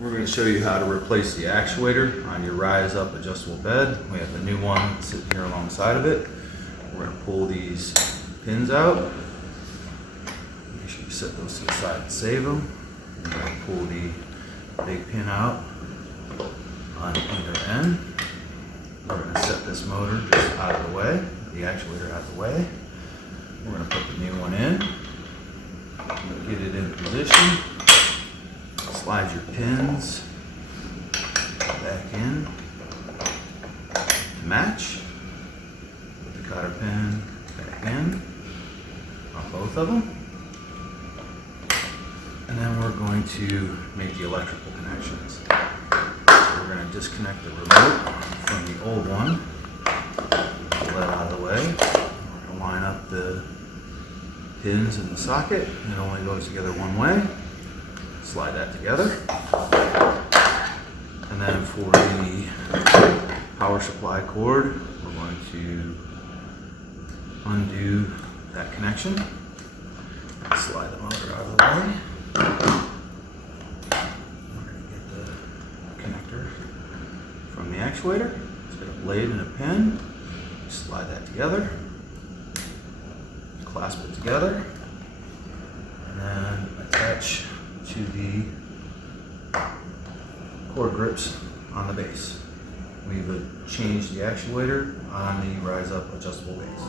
We're going to show you how to replace the actuator on your Rize Up adjustable bed. We have the new one sitting here alongside of it. We're going to pull these pins out. Make sure you set those to the side and save them. We're going to pull the big pin out on either end. We're going to set this motor just out of the way, the actuator out of the way. We're going to put the new one in. Get it in position. Slide your pins back in to match. Put the cotter pin back in on both of them. And then we're going to make the electrical connections. So we're going to disconnect the remote from the old one. Pull that out of the way. We're going to line up the pins in the socket. It only goes together one way. Slide that together. And then for the power supply cord, we're going to undo that connection. Slide the motor out of the way. We're going to get the connector from the actuator. It's got a blade and a pin. Slide that together. Clasp it together. And then attach to the cord grips on the base. We've changed the actuator on the Rize Up adjustable base.